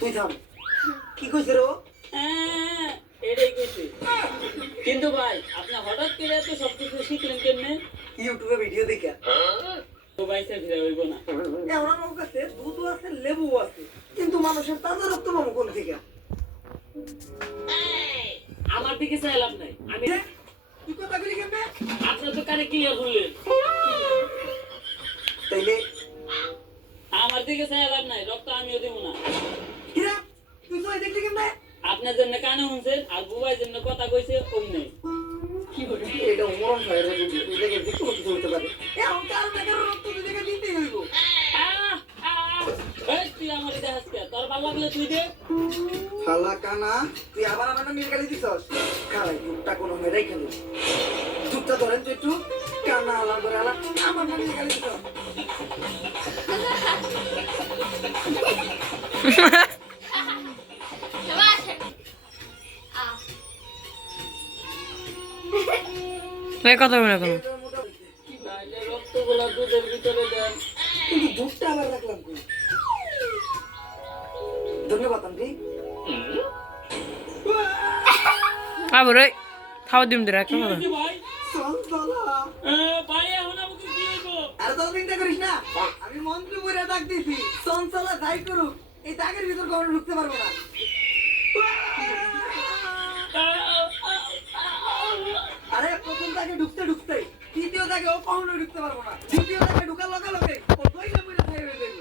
তুই থাম। কি কইছে রে ও? এটাই কইছে। কিন্তু ভাই আপনি হঠাৎ করে এত সবকিছু শিখলেন কেমনে? ইউটিউবে ভিডিও দেখা। তো বাইসে ফিরে হইব না। এখন আমার কাছে দুধও আছে, লেবুও আছে, কিন্তু মানুষের তাজা রক্ত পাবো কোন থেকে? আমার দিকে চাই লাভ নাই। আমি তুই কথা বলি কেমনে? আপনার তো কানে ক্লিয়ার বললেন। তাইলে আমার দিকে চাই লাভ নাই, রক্ত আমিও দেব না। কিরা তুই তো দেখলি কেমনে? আপনার জন্য কানে শুনছেন আর বুবাই জন্য কথা কইছে অমনে। কি বলি এটা মরণ হয় রে বুঝি, তুই দেখে যে কোনো কিছু হতে পারে। এখন কার মেয়ের রক্ত তুই দেখে দিতেই হইব। এই তুই আমার দেখাস কে? তোর ভালো লাগলে তুই দে। শালা কানা, তুই আবার আমার নামে গালি দিছস? খালাই টুকটা কোনো মেয়েরাই খেলো। টুকটা ধরেন তুই একটু কানা আলা ধরে আলা আমার নামে গালি দিছস। তুই কথা বলে কেন? তাইলে রক্তগুলো দুধের ভিতরে দেন। কিন্তু দুধটা আবার রাখলাম কই? ধন্যবাদ আন্টি। আবার ওই খাওয়া দিম দিরা কি কথা হইছে ভাই? সন্তলা। ভাই এখন আমাকে কি হইব? আরে তো চিন্তা করিস না, আমি মন্ত্র করে ডাক দিছি। সন্তলা যাই করুক, এই দাগের ভিতর কখনো ঢুকতে পারবো না। আরে প্রথম দাগে ঢুকতে ঢুকতেই, তৃতীয় দাগে ও কখনো ঢুকতে পারবো না। দ্বিতীয় দাগে ঢুকার লগে লগে ও দইলে পড়ে খাই হয়ে যাবে।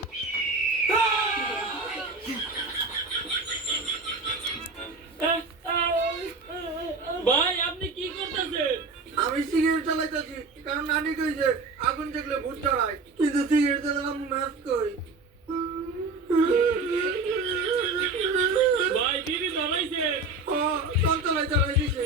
ভাই আপনি কি করতেছেন? আমি সিগারেট চালাইতেছি, কারণ নানি কইছে আগুন দেখলে ভূত ধরায়, কিন্তু সিগারেট চালালাম ম্যাচ কই। ভাই দিদি ধরাইছে। ও সন্তলায় চালাই দিছে।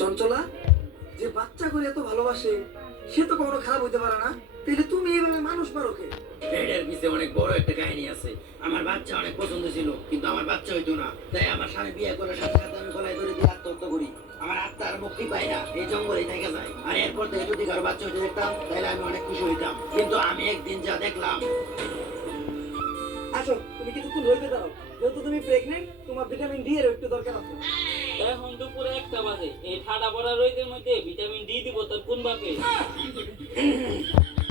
চঞ্চলা, যে বাচ্চা করে এত ভালোবাসে সে তো কখনো খারাপ হইতে পারে না, তাহলে তুমি এইভাবে মানুষ মারো কে? এটার পিছে অনেক বড় একটা কাহিনী আছে। আমার বাচ্চা অনেক পছন্দ ছিল, কিন্তু আমার বাচ্চা হইতো না। তাই আমার স্বামী বিয়ে করার সাথে সাথে আমি গলায় ধরে দিয়ে আত্মহত্যা করি। আমার আত্মা আর মুক্তি পায় না, এই জঙ্গলেই থেকে যায়। আর এরপর থেকে যদি কারো বাচ্চা হইতে দেখতাম তাহলে আমি অনেক খুশি হইতাম। কিন্তু আমি একদিন যা দেখলাম। আসো, তুমি কিছুক্ষণ রইতে দাও। যেহেতু তুমি প্রেগনেন্ট, তোমার ভিটামিন ডি এর একটু দরকার আছে। এখন দুপুরে 1টা বাজে। এই ঠাডা পড়া রোদের মধ্যে ভিটামিন ডি দিব তোর কোন বাপে?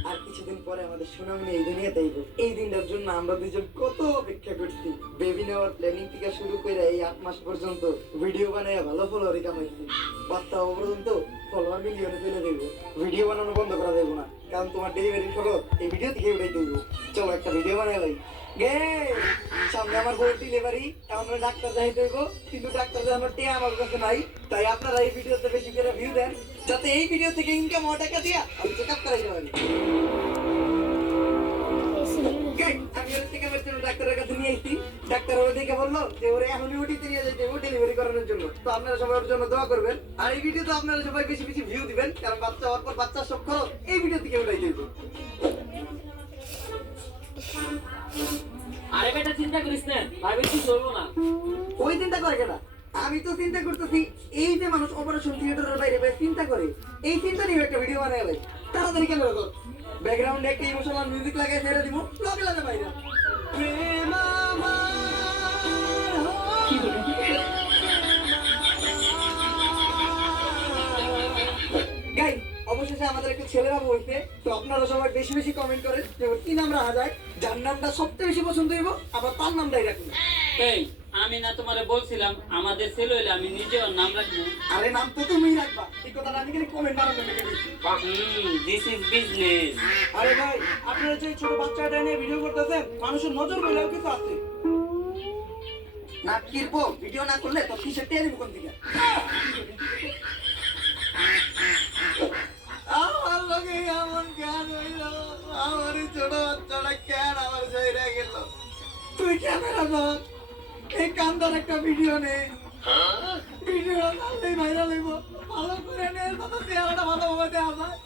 আর কিছুদিন পরে আমাদের সুনামনি এই দুনিয়াতে আইব। এই দিনটার জন্য আমরা দুজন কত অপেক্ষা করছি। বেবি নেওয়ার প্ল্যানিং থেকে শুরু করে এই 8 মাস পর্যন্ত ভিডিও বানায় ভালো ফলোয়ার কামাইছি। বাচ্চা হওয়া পর্যন্ত ফলোয়ার মিলিয়নে চলে যাইব। ভিডিও বানানো বন্ধ করা যাইব না, কারণ তোমার ডেলিভারি খরচ এই ভিডিও থেকে উঠাই দেবো। চলো একটা ভিডিও বানাই লাই। সামনে আমার বউর ডেলিভারি, আমরা ডাক্তার দেখাইতে হইব, কিন্তু ডাক্তার দেখানোর টিয়া আমার কাছে নাই। তাই আপনারা এই ভিডিওতে বেশি করে ভিউ দেন, যাতে এই ভিডিও থেকে ইনকাম হওয়া টাকা দিয়া আমি চেক আপ করাইতে পারি। আমি ওর চেক আপের জন্য ডাক্তারের কাছে নিয়ে এসেছি। ডাক্তার ওরা দেখে বললো যে ওরে এখনই ওটিতে নিয়ে যেতে হবে ডেলিভারি করানোর জন্য। তো আপনারা সবাই ওর জন্য দোয়া করবেন। আর এই ভিডিওতে আপনারা সবাই বেশি বেশি ভিউ দিবেন, কারণ বাচ্চা হওয়ার পর বাচ্চার সব খরচ এই ভিডিও থেকে উঠাই দেবো। আরে বেটা চিন্তা করিস না, ভাবি কি চলবো না। ওই চিন্তা করে কেনা? আমি তো চিন্তা করতেছি এই যে মানুষ অপারেশন থিয়েটারের বাইরে বাইরে চিন্তা করে, এই চিন্তা নিয়ে একটা ভিডিও বানাই লাই। তাড়াতাড়ি ক্যামেরা কর, ব্যাকগ্রাউন্ডে একটা ইমোশনাল মিউজিক লাগাই ছেড়ে দিব, লগে লগে বাইরে। প্রেম আমার গাই অবশেষে আমাদের একটা ছেলেরা বলতে। তো আপনারা সবাই বেশি বেশি কমেন্ট করেন যে ওর কি নাম রাখা যায়। যার নামটা সবচেয়ে বেশি পছন্দ হইব আবার তার নামটাই রাখুন। এই আমি না তোমারে বলছিলাম আমাদের ছেলে হইলে আমি নিজে ওর নাম রাখবো। আরে নাম তো তুমিই রাখবা, এই কথাটা আমি খালি কমেন্ট বানাতে লিখে দিচ্ছি। This is business. আরে ভাই, আপনারা যে ছোট বাচ্চাটা নিয়ে ভিডিও করতেছেন, মানুষের নজর বলেও কিছু আছে। না কিরবো ভিডিও না করলে তো কিসের টেনে কোন দিকে? আমার লগে এমন জ্ঞান হইল, আমার ছোট বাচ্চাটা কেন আমার জায়গা গেল? তুই ক্যামেরা ধর, এই কান্দার একটা ভিডিও নে। ভিডিওটা তাহলেই ভাইরাল হইব। ভালো করে নে, তত চেহারাটা ভালোভাবে দেওয়া যায়।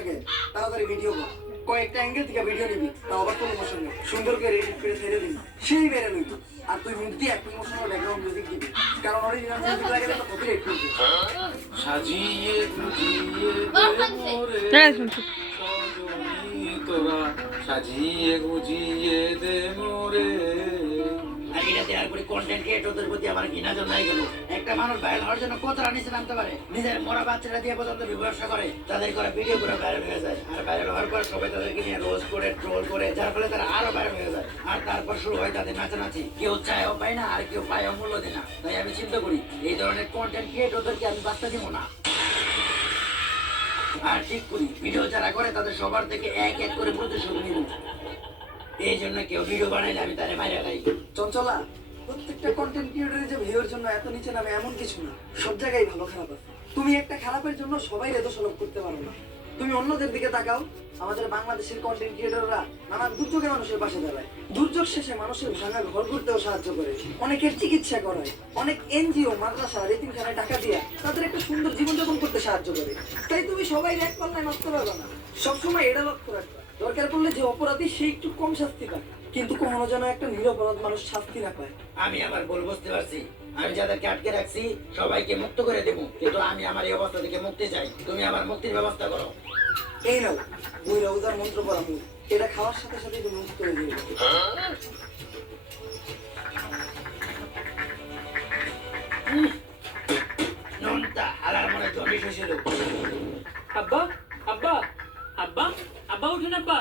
থাকে তাড়াতাড়ি ভিডিও কর, কয়েকটা অ্যাঙ্গেল থেকে ভিডিও নিবি, তাও আবার কোনো মোশন নেই, সুন্দর করে এডিট করে ছেড়ে দিবি, সেই বেড়ে লইবি। আর তুই মুখ দিয়ে একটা ইমোশনাল ব্যাকগ্রাউন্ড মিউজিক দিবি, কারণ অরিজিনাল মিউজিক লাগালে তো কপিরাইট করবি। সাজিয়ে গুজিয়ে দে মোরে এই শুনছি। সজনী তোরা সাজিয়ে গুজিয়ে দে মোরে। আর এটা দেওয়ার পরে কন্টেন্ট ক্রিয়েটরদের প্রতি আমার ঘৃণা জন্মাই গেল। একটা মানুষ ভাইরাল হওয়ার জন্য কতটা নিচে নামতে পারে, নিজের মরা বাচ্চারা দিয়ে পর্যন্ত ব্যবসা করে, তাদের করা ভিডিও করে ভাইরাল হয়ে যায়। আর ভাইরাল হওয়ার পর সবাই তাদেরকে নিয়ে রোজ করে ট্রোল করে, যার ফলে তারা আরো ভাইরাল হয়ে যায়। আর তারপর শুরু হয় তাদের নাচানাচি, কেউ চায়ও পায় না আর কেউ পায়ও মূল্য দেয় না। তাই আমি চিন্তা করি এই ধরনের কন্টেন্ট ক্রিয়েটরদেরকে আমি বার্তা দিব না। আর ঠিক করি ভিডিও যারা করে তাদের সবার থেকে এক এক করে প্রতিশোধ নিব। এই জন্য কেউ ভিডিও বানাইলে আমি তারে মাইরা খাই। চঞ্চলা, প্রত্যেকটা কন্টেন্ট ক্রিয়েটরের যে ভিউর জন্য এত নিচে নামে এমন কিছু না, সব জায়গায় ভালো খারাপ আছে। তুমি একটা খারাপের জন্য সবাই দোষারোপ করতে পারো না। তুমি অন্যদের দিকে তাকাও, আমাদের বাংলাদেশের কন্টেন্ট ক্রিয়েটররা নানান দুর্যোগে মানুষের পাশে দাঁড়ায়, দুর্যোগ শেষে মানুষের ভাঙা ঘর করতেও সাহায্য করে, অনেকের চিকিৎসা করায়, অনেক এনজিও মাদ্রাসা এতিমখানায় টাকা দিয়ে তাদের একটা সুন্দর জীবনযাপন করতে সাহায্য করে। তাই তুমি সবাই এক পাল্লায় নষ্ট পারবে না, সবসময় এটা লক্ষ্য রাখবে, দরকার পড়লে যে অপরাধী সে একটু কম শাস্তি পায়, কিন্তু কখনো যেন একটা নিরপরাধ মানুষ শাস্তি না পায়। আমি আমার ভুল বুঝতে পারছি, আমি যাদেরকে আটকে রাখছি সবাইকে মুক্ত করে দেবো, কিন্তু আমি আমার এই অবস্থা থেকে মুক্তি চাই। তুমি আমার মুক্তির ব্যবস্থা করো। এই নাও দুই রোজার মন্ত্র পড়া মুখ, এটা খাওয়ার সাথে সাথে তুমি মুক্ত হয়ে যাবে। নুনটা হালার মনে জন্ডিস হয়েছিল। আব্বা আব্বা আব্বা আব্বা উঠুন আব্বা।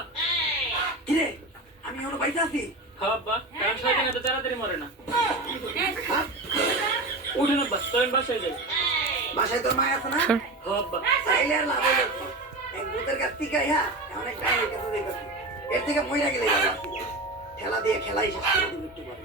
কিরে, আমি এখনো বাইতে আছি? হ্যাঁ আব্বা, কারণ শয়তান এত তাড়াতাড়ি মরে না। উঠুন আব্বা, চলেন বাসায় যাই। বাসায় তোর মায় আছে না? হ্যাঁ আব্বা। চাইলে আর লাভ হলো কি? এক ভূতের কাছ থেকে অনেক টাইম হয়ে গেছে দেখেছি, এর থেকে মহিলা গেলে ঠেলা দিয়ে খেলাই শেষ করে দিবি একটু পরে।